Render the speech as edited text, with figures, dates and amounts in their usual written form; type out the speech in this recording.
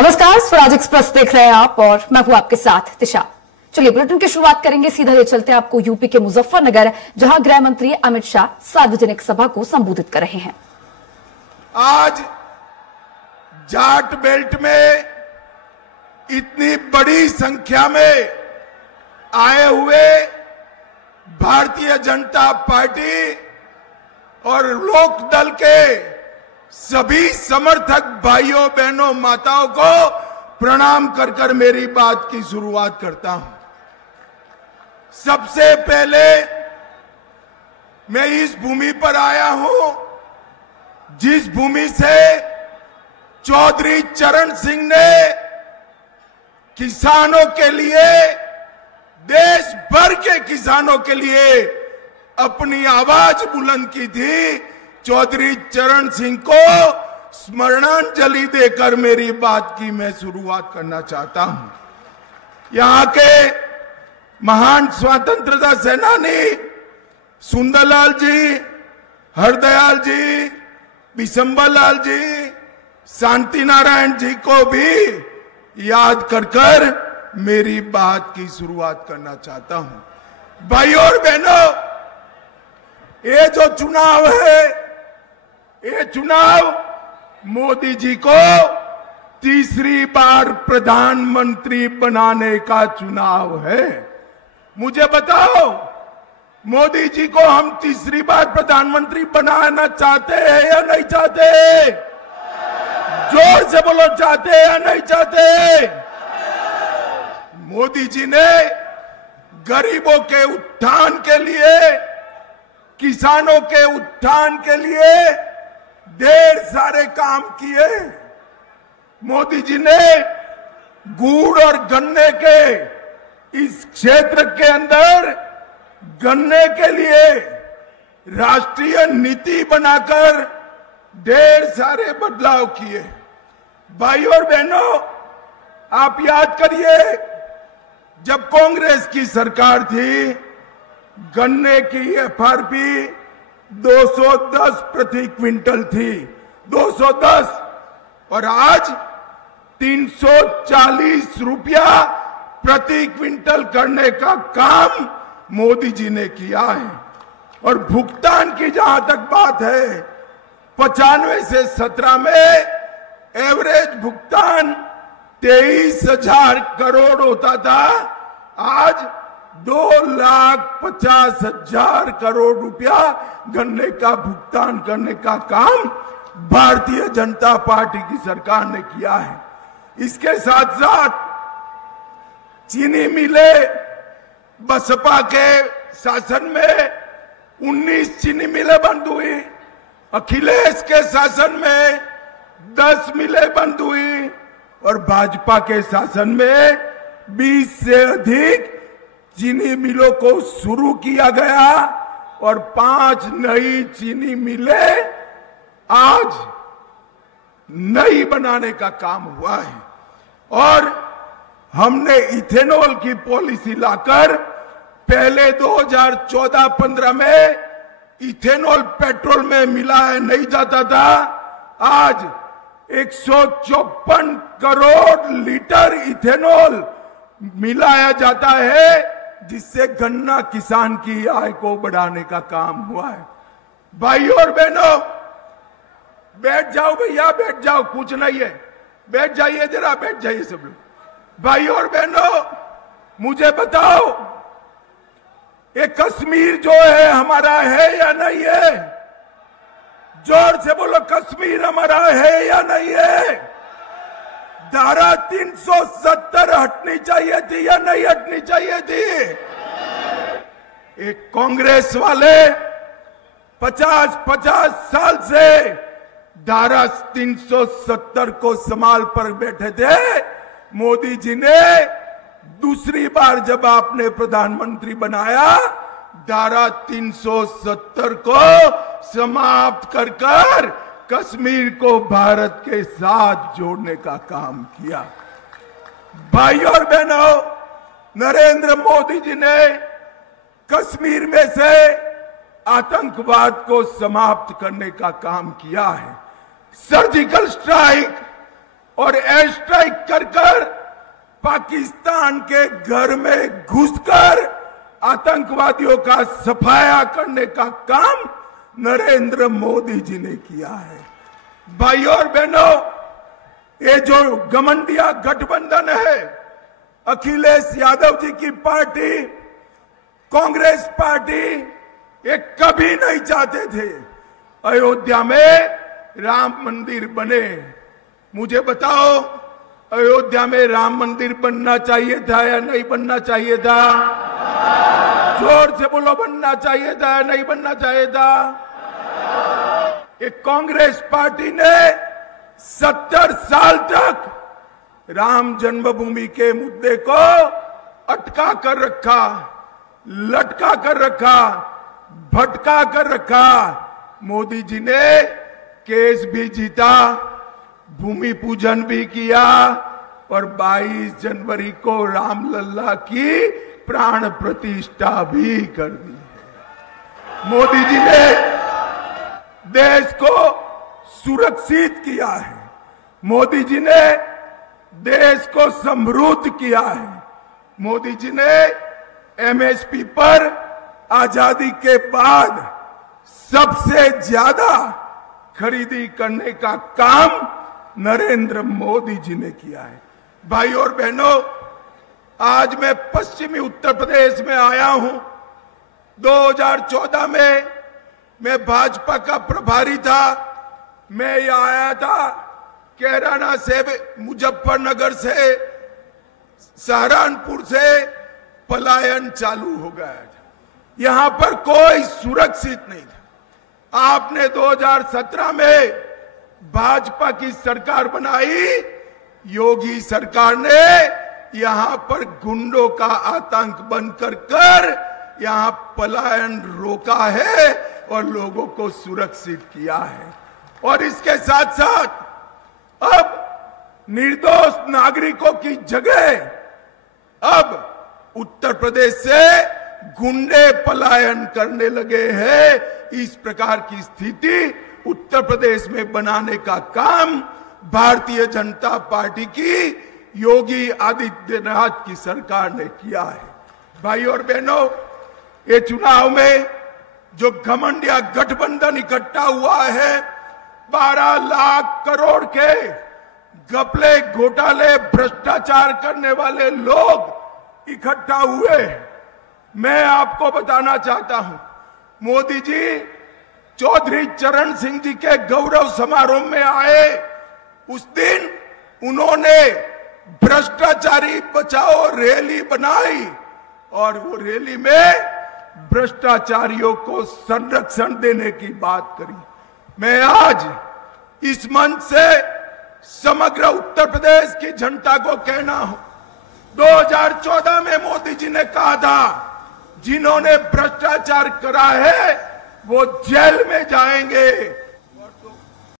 नमस्कार, स्वराज एक्सप्रेस देख रहे हैं आप और मैं हूं आपके साथ दिशा। चलिए बुलेटिन की शुरुआत करेंगे। सीधा ले चलते हैं आपको यूपी के मुजफ्फरनगर, जहां गृह मंत्री अमित शाह सार्वजनिक सभा को संबोधित कर रहे हैं। आज जाट बेल्ट में इतनी बड़ी संख्या में आए हुए भारतीय जनता पार्टी और लोकदल के सभी समर्थक भाइयों बहनों माताओं को प्रणाम कर कर मेरी बात की शुरुआत करता हूं। सबसे पहले मैं इस भूमि पर आया हूं जिस भूमि से चौधरी चरण सिंह ने किसानों के लिए, देश भर के किसानों के लिए अपनी आवाज बुलंद की थी। चौधरी चरण सिंह को स्मरणांजलि देकर मेरी बात की मैं शुरुआत करना चाहता हूं। यहां के महान स्वतंत्रता सेनानी सुंदरलाल जी, हरदयाल जी, बिशंबरलाल जी, शांति नारायण जी को भी याद कर कर मेरी बात की शुरुआत करना चाहता हूं। भाइयों और बहनों, ये जो चुनाव है, ये चुनाव मोदी जी को तीसरी बार प्रधानमंत्री बनाने का चुनाव है। मुझे बताओ, मोदी जी को हम तीसरी बार प्रधानमंत्री बनाना चाहते हैं या नहीं चाहते? जोर से बोलो, चाहते हैं या नहीं चाहते? मोदी जी ने गरीबों के उत्थान के लिए, किसानों के उत्थान के लिए ढेर सारे काम किए। मोदी जी ने गुड़ और गन्ने के इस क्षेत्र के अंदर गन्ने के लिए राष्ट्रीय नीति बनाकर ढेर सारे बदलाव किए। भाइयों और बहनों, आप याद करिए, जब कांग्रेस की सरकार थी, गन्ने की एफआरपी 210 प्रति क्विंटल थी, 210, और आज 340 रुपया प्रति क्विंटल करने का काम मोदी जी ने किया है। और भुगतान की जहां तक बात है, 95 से 17 में एवरेज भुगतान 23,000 करोड़ होता था, आज 2,50,000 करोड़ रुपया गन्ने का भुगतान करने का काम भारतीय जनता पार्टी की सरकार ने किया है। इसके साथ साथ चीनी मिलें, बसपा के शासन में 19 चीनी मिलें बंद हुई, अखिलेश के शासन में 10 मिलें बंद हुई, और भाजपा के शासन में 20 से अधिक चीनी मिलों को शुरू किया गया और 5 नई चीनी मिलें आज नई बनाने का काम हुआ है। और हमने इथेनॉल की पॉलिसी लाकर पहले 2014-15 में इथेनॉल पेट्रोल में मिलाया नहीं जाता था, आज 154 करोड़ लीटर इथेनॉल मिलाया जाता है, जिससे गन्ना किसान की आय को बढ़ाने का काम हुआ है। भाइयों और बहनों, बैठ जाओ भैया, बैठ जाओ, कुछ नहीं है, बैठ जाइए, जरा बैठ जाइए सब लोग। भाइयों और बहनों, मुझे बताओ, ये कश्मीर जो है हमारा है या नहीं है? जोर से बोलो, कश्मीर हमारा है या नहीं है? धारा 370 हटनी चाहिए थी या नहीं हटनी चाहिए थी? एक कांग्रेस वाले 50-50 साल से धारा 370 को संभाल पर बैठे थे। मोदी जी ने दूसरी बार जब आपने प्रधानमंत्री बनाया, धारा 370 को समाप्त कर कर कश्मीर को भारत के साथ जोड़ने का काम किया। भाइयों और बहनों, नरेंद्र मोदी जी ने कश्मीर में से आतंकवाद को समाप्त करने का काम किया है। सर्जिकल स्ट्राइक और एयर स्ट्राइक कर कर पाकिस्तान के घर में घुसकर आतंकवादियों का सफाया करने का काम नरेंद्र मोदी जी ने किया है। भाइयों और बहनों, ये जो घमंडिया गठबंधन है, अखिलेश यादव जी की पार्टी, कांग्रेस पार्टी, ये कभी नहीं चाहते थे अयोध्या में राम मंदिर बने। मुझे बताओ, अयोध्या में राम मंदिर बनना चाहिए था या नहीं बनना चाहिए था? जोर से बोलो, बनना चाहिए था या नहीं बनना चाहिए था? एक कांग्रेस पार्टी ने 70 साल तक राम जन्मभूमि के मुद्दे को अटका कर रखा, लटका कर रखा, भटका कर रखा। मोदी जी ने केस भी जीता, भूमि पूजन भी किया और 22 जनवरी को रामलला की प्राण प्रतिष्ठा भी कर दी है। मोदी जी ने देश को सुरक्षित किया है। मोदी जी ने देश को समृद्ध किया है। मोदी जी ने एमएसपी पर आजादी के बाद सबसे ज्यादा खरीदी करने का काम नरेंद्र मोदी जी ने किया है। भाइयों और बहनों, आज मैं पश्चिमी उत्तर प्रदेश में आया हूं। 2014 में मैं भाजपा का प्रभारी था। मैं यहाँ आया था, कैराना से, मुजफ्फरनगर से, सहारनपुर से पलायन चालू हो गया था। यहां पर कोई सुरक्षित नहीं था। आपने 2017 में भाजपा की सरकार बनाई, योगी सरकार ने यहां पर गुंडों का आतंक बनकर यहां पलायन रोका है और लोगों को सुरक्षित किया है। और इसके साथ साथ अब निर्दोष नागरिकों की जगह अब उत्तर प्रदेश से गुंडे पलायन करने लगे हैं। इस प्रकार की स्थिति उत्तर प्रदेश में बनाने का काम भारतीय जनता पार्टी की योगी आदित्यनाथ की सरकार ने किया है। भाइयों और बहनों, ये चुनाव में जो घमंडिया गठबंधन इकट्ठा हुआ है, 12 लाख करोड़ के घपले, घोटाले, भ्रष्टाचार करने वाले लोग इकट्ठा हुए। मैं आपको बताना चाहता हूं, मोदी जी चौधरी चरण सिंह जी के गौरव समारोह में आए, उस दिन उन्होंने भ्रष्टाचारी बचाओ रैली बनाई और वो रैली में भ्रष्टाचारियों को संरक्षण देने की बात करी। मैं आज इस मंच से समग्र उत्तर प्रदेश की जनता को कहना हो, 2014 में मोदी जी ने कहा था, जिन्होंने भ्रष्टाचार करा है वो जेल में जाएंगे।